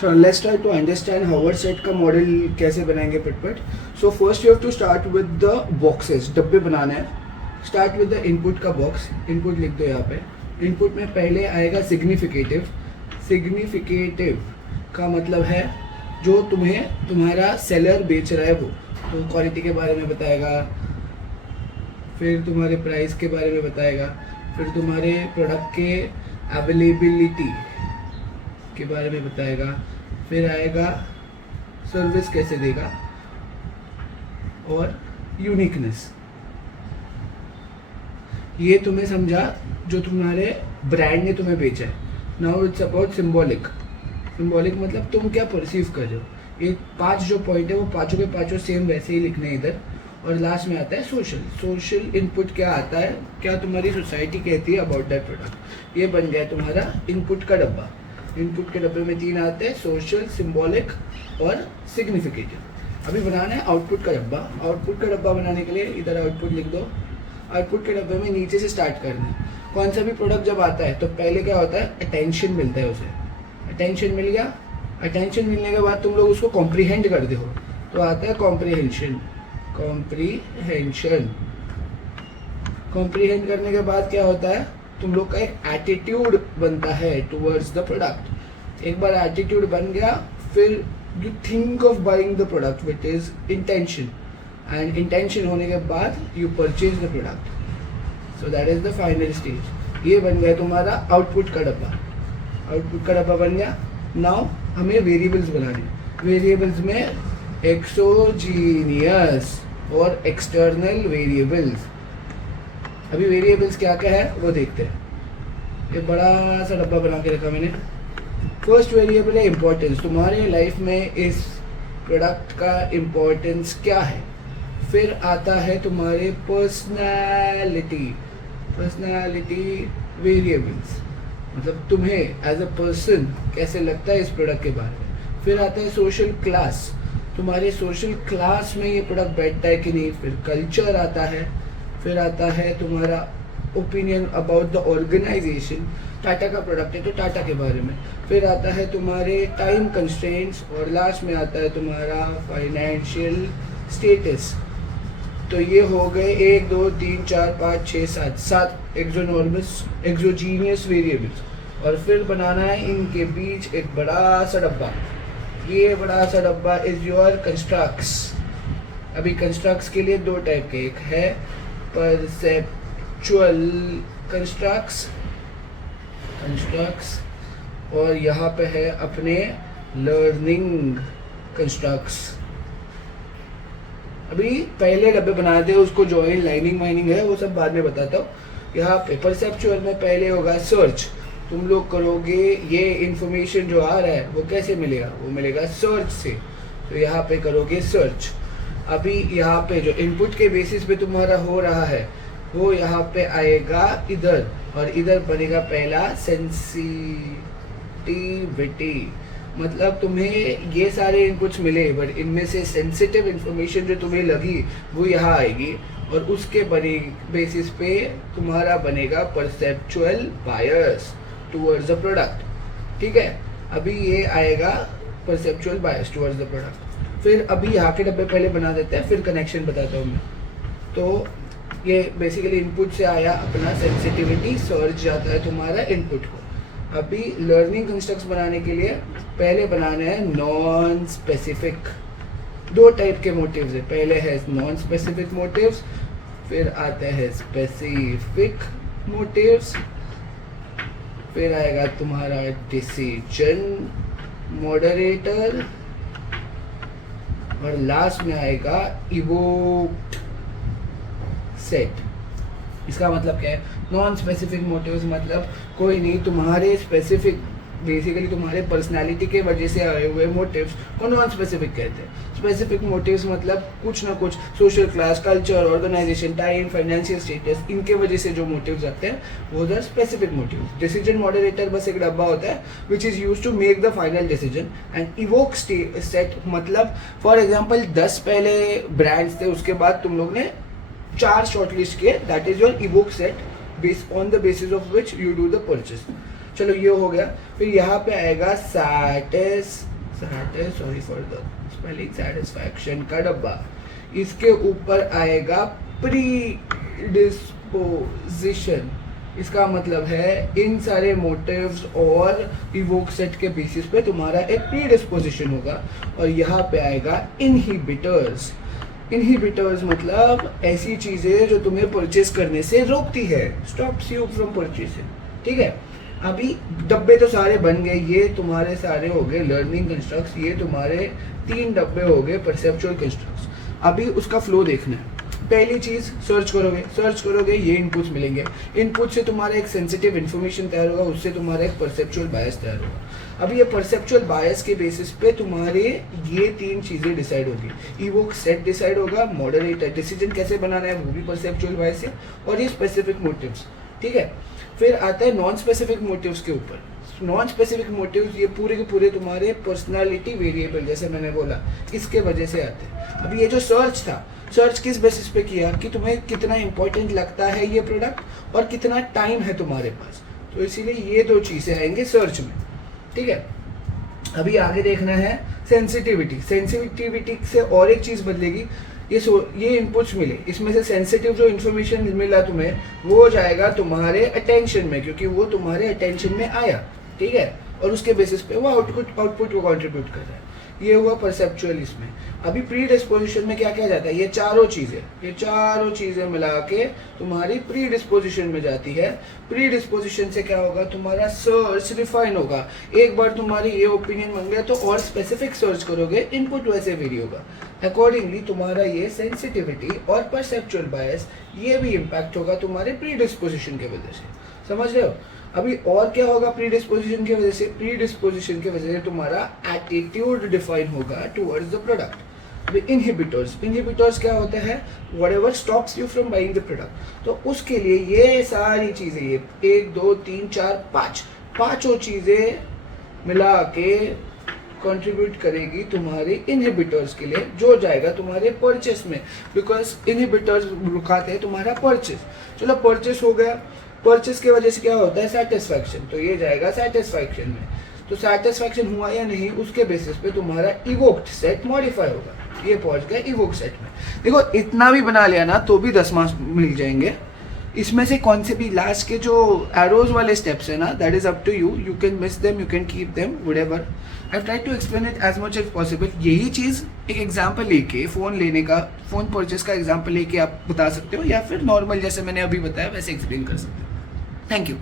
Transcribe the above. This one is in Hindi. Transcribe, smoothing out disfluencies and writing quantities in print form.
So let's try to understand Howard set का मॉडल कैसे बनाएंगे पिटपट. So first you have to start with the boxes. डब्बे बनाने हैं. Start with the input का box. Input लिख दो यहाँ पे. Input में पहले आएगा significative. Significative का मतलब है जो तुम्हें तुम्हारा सेलर बेच रहा है वो. तो क्वालिटी के बारे में बताएगा, फिर तुम्हारे प्राइस के बारे में बताएगा, फिर तुम्हारे प्रोडक्ट के अवेलेबिलिटी के बारे में बताएगा, फिर आएगा सर्विस कैसे देगा और यूनिकनेस. ये तुम्हें समझा जो तुम्हारे ब्रांड ने तुम्हें बेचा है. Now it's about symbolic. Symbolic मतलब तुम क्या परसीव कर रहे हो. ये 5 जो पॉइंट है वो पाँचों के पाँचों सेम वैसे ही लिखने हैं इधर. और लास्ट में आता है सोशल. सोशल इनपुट क्या आता है, क्या तुम्हारी सोसाइटी कहती है अबाउट दैट प्रोडक्ट. ये बन गया तुम्हारा इनपुट का डब्बा. इनपुट के डब्बे में 3 आते हैं, सोशल, सिंबॉलिक और सिग्निफिकेटिव. अभी बनाना है आउटपुट का डब्बा. आउटपुट का डब्बा बनाने के लिए इधर आउटपुट लिख दो. आउटपुट के डब्बे में नीचे से स्टार्ट करना है. कौन सा भी प्रोडक्ट जब आता है तो पहले क्या होता है, अटेंशन मिलता है उसे. अटेंशन मिल गया. अटेंशन मिलने के बाद तुम लोग उसको कॉम्प्रीहेंड करते हो तो आता है कॉम्प्रीहेंशन. कॉम्प्रीहेंशन. कॉम्प्रीहेंड करने के बाद क्या होता है, तुम लोग का एक एटीट्यूड बनता है टुवर्ड्स द प्रोडक्ट. एक बार एटीट्यूड बन गया फिर you think of buying the product which is intention. And intention होने के बाद you purchase the product. So that is the final stage. ये बन गया तुम्हारा आउटपुट का डब्बा. आउटपुट का डब्बा बन गया. नाउ हमें वेरिएबल्स बनाने. वेरिएबल्स में एक्सोजीनियस और एक्सटर्नल वेरिएबल्स. अभी वेरिएबल्स क्या क्या है वो देखते हैं. ये बड़ा सा डब्बा बना के रखा मैंने. फर्स्ट वेरिएबल है इम्पोर्टेंस. तुम्हारे लाइफ में इस प्रोडक्ट का इम्पोर्टेंस क्या है. फिर आता है तुम्हारे पर्सनैलिटी. पर्सनैलिटी वेरिएबल्स मतलब तुम्हें एज अ पर्सन कैसे लगता है इस प्रोडक्ट के बारे में. फिर आता है सोशल क्लास. तुम्हारे सोशल क्लास में ये प्रोडक्ट बैठता है कि नहीं. फिर कल्चर आता है. फिर आता है तुम्हारा opinion about the organisation. Tata का प्रोडक्ट है तो टाटा के बारे में. फिर आता है तुम्हारे टाइम कंस्ट्रेंट्स और लास्ट में आता है तुम्हारा फाइनेंशियल स्टेटस. तो ये हो गए 1 2 3 4 5 6 7 एक्सोजीनियस वेरिएबल्स. और फिर बनाना है इनके बीच एक बड़ा सा डब्बा. ये बड़ा सा डब्बा इज योर कंस्ट्रक्ट्स. अभी कंस्ट्रक्ट्स के लिए 2 टाइप के. एक है परसेप्चुअल कंस्ट्रक्ट्स और यहाँ पे है अपने लर्निंग कंस्ट्रक्ट्स. अभी पहले डब्बे बनाते हैं उसको जॉइन लाइनिंग वाइनिंग है वो सब बाद में बताता हूँ. यहाँ पे परसेप्चुअल में पहले होगा सर्च. तुम लोग करोगे ये इन्फॉर्मेशन जो आ रहा है वो कैसे मिलेगा, वो मिलेगा सर्च से. तो यहाँ पे करोगे सर्च. अभी यहाँ पे जो इनपुट के बेसिस पे तुम्हारा हो रहा है वो यहाँ पे आएगा इधर. और इधर बनेगा पहला सेंसिटिविटी. मतलब तुम्हें ये सारे इनपुट्स मिले बट इनमें से सेंसिटिव इन्फॉर्मेशन जो तुम्हें लगी वो यहाँ आएगी. और उसके बेसिस पे तुम्हारा बनेगा perceptual bias towards the product. ठीक है. अभी ये आएगा perceptual bias towards the product. फिर अभी यहाँ के डब्बे पहले बना देते हैं फिर कनेक्शन बताता हूँ मैं. तो ये बेसिकली इनपुट से आया अपना सेंसिटिविटी. सर्च जाता है तुम्हारा इनपुट को. अभी लर्निंग कंस्ट्रक्ट्स बनाने के लिए पहले बनाना है नॉन स्पेसिफिक. 2 टाइप के मोटिव्स है. पहले है नॉन स्पेसिफिक मोटिव्स. फिर आते हैं स्पेसिफिक मोटिव्स. फिर आएगा तुम्हारा डिसीजन मॉडरेटर और लास्ट में आएगा इवोक्ड सेट. इसका मतलब क्या है. नॉन स्पेसिफिक मोटिव्स मतलब कोई नहीं, तुम्हारे स्पेसिफिक बेसिकली तुम्हारे पर्सनालिटी के वजह से आए हुए मोटिव्स को नॉन स्पेसिफिक कहते हैं. स्पेसिफिक मोटिव्स मतलब कुछ ना कुछ social class, culture, organisation, time, financial status, इनके वजह से जो मोटिव्स आते हैं वो the specific motives. Decision moderator बस एक डब्बा होता है which is use to make the final decision. And evoke set मतलब फॉर एग्जाम्पल 10 पहले ब्रांड्स थे उसके बाद तुम लोग ने 4 शॉर्टलिस्ट किए. That is your evoke set on the basis of which you do the purchase. चलो ये हो गया. फिर यहाँ पे आएगा satisfaction. Sorry for the spelling, satisfaction का डब्बा, इसके ऊपर आएगा प्री डिस्पोजिशन। इसका मतलब है इन सारे मोटिव्स और इवोक सेट के बेसिस पे तुम्हारा एक प्री डिस्पोजिशन होगा, और यहाँ पे आएगा इनहिबिटर्स। इनहिबिटर्स मतलब ऐसी चीज़ें जो तुम्हें परचेस करने से रोकती है, स्टॉप्स यू फ्रॉम परचेसिंग। ठीक है, अभी डब्बे तो सारे बन गए, ये तुम्हारे सारे हो गए लर्निंग कंस्ट्रक्ट्स, ये तुम्हारे 3 डब्बे हो गए परसेप्चुअल कंस्ट्रक्ट्स। अभी उसका फ्लो देखना है। पहली चीज़ सर्च करोगे ये इनपुट्स मिलेंगे, इनपुट से तुम्हारा एक सेंसिटिव इन्फॉर्मेशन तैयार होगा, उससे तुम्हारा एक परसेप्चुअल बायस तैयार होगा। अभी ये परसेप्चुअल बायस के बेसिस पे तुम्हारे ये 3 चीज़ें डिसाइड होगी। इवोक सेट डिसाइड होगा, मॉडरेटर डिसीजन कैसे बनाना है वो भी परसेप्चुअल बायस है, और ये स्पेसिफिक मोटिव्स। ठीक है, फिर आता है नॉन स्पेसिफिक मोटिव्स के ऊपर। नॉन स्पेसिफिक मोटिव्स ये पूरे के पूरे तुम्हारे पर्सनालिटी वेरिएबल, जैसे मैंने बोला, इसके वजह से आते हैं। अभी ये जो सर्च था, सर्च किस बेसिस पे किया कि तुम्हें कितना इंपॉर्टेंट लगता है ये प्रोडक्ट और कितना टाइम है तुम्हारे पास, तो इसीलिए ये 2 चीज़ें आएंगे सर्च में। ठीक है, अभी आगे देखना है सेंसिटिविटी। सेंसिटिविटी से और एक चीज़ बदलेगी, ये इनपुट्स मिले, इसमें से सेंसिटिव जो इन्फॉर्मेशन मिला तुम्हें वो जाएगा तुम्हारे अटेंशन में, क्योंकि वो तुम्हारे अटेंशन में आया। ठीक है, और उसके बेसिस पे वो आउटपुट को कंट्रीब्यूट कर रहा है। ये हुआ परसेप्चुअल। इसमें अभी प्री डिस्पोजिशन में क्या क्या जाता है, ये चारों चीज़ें मिला के तुम्हारी प्री डिस्पोजिशन में जाती है। प्री डिस्पोजिशन से क्या होगा, तुम्हारा सर्च रिफाइन होगा। एक बार तुम्हारी ये ओपिनियन बन गया तो और स्पेसिफिक सर्च करोगे, इनपुट वैसे वेरी होगा। अकॉर्डिंगली तुम्हारा ये सेंसिटिविटी और परसेप्चुअल बायस ये भी इम्पैक्ट होगा तुम्हारे प्री डिस्पोजिशन की वजह से। समझ रहे हो? अभी और क्या होगा प्री डिस्पोजिशन की वजह से? प्री डिस्पोजिशन की वजह से तुम्हारा एटीट्यूड डिफाइन होगा टुवर्ड्स द प्रोडक्ट। अभी इनहिबिटर्स क्या होते हैं? Whatever stops you from buying the product. तो उसके लिए ये सारी चीज़ें, ये 1 2 3 4 5 पाँचों चीज़ें मिला के कंट्रीब्यूट करेगी तुम्हारे इनहिबिटर्स के लिए, जो जाएगा तुम्हारे परचेस में, बिकॉज इनहिबिटर्स रुकाते हैं तुम्हारा परचेस। चलो परचेस हो गया, परचेस की वजह से क्या होता है? सेटिस्फैक्शन, तो ये जाएगा सेटिस्फैक्शन में। तो सेटिस्फैक्शन हुआ या नहीं, उसके बेसिस पे तुम्हारा इवोक्ड सेट मॉडिफाई होगा, ये पहुंच गया इवोक सेट में। देखो इतना भी बना लिया ना तो भी 10 मार्क्स मिल जाएंगे। इसमें से कौन से भी लास्ट के जो एरोज वाले स्टेप्स है ना, that is up to you, you can miss them, you can keep them, whatever. I try to explain it as much as possible. यही चीज़ एक एग्जाम्पल लेके, फ़ोन परचेस का एग्जाम्पल लेके आप बता सकते हो, या फिर नॉर्मल जैसे मैंने अभी बताया वैसे एक्सप्लेन कर सकते हो। Thank you.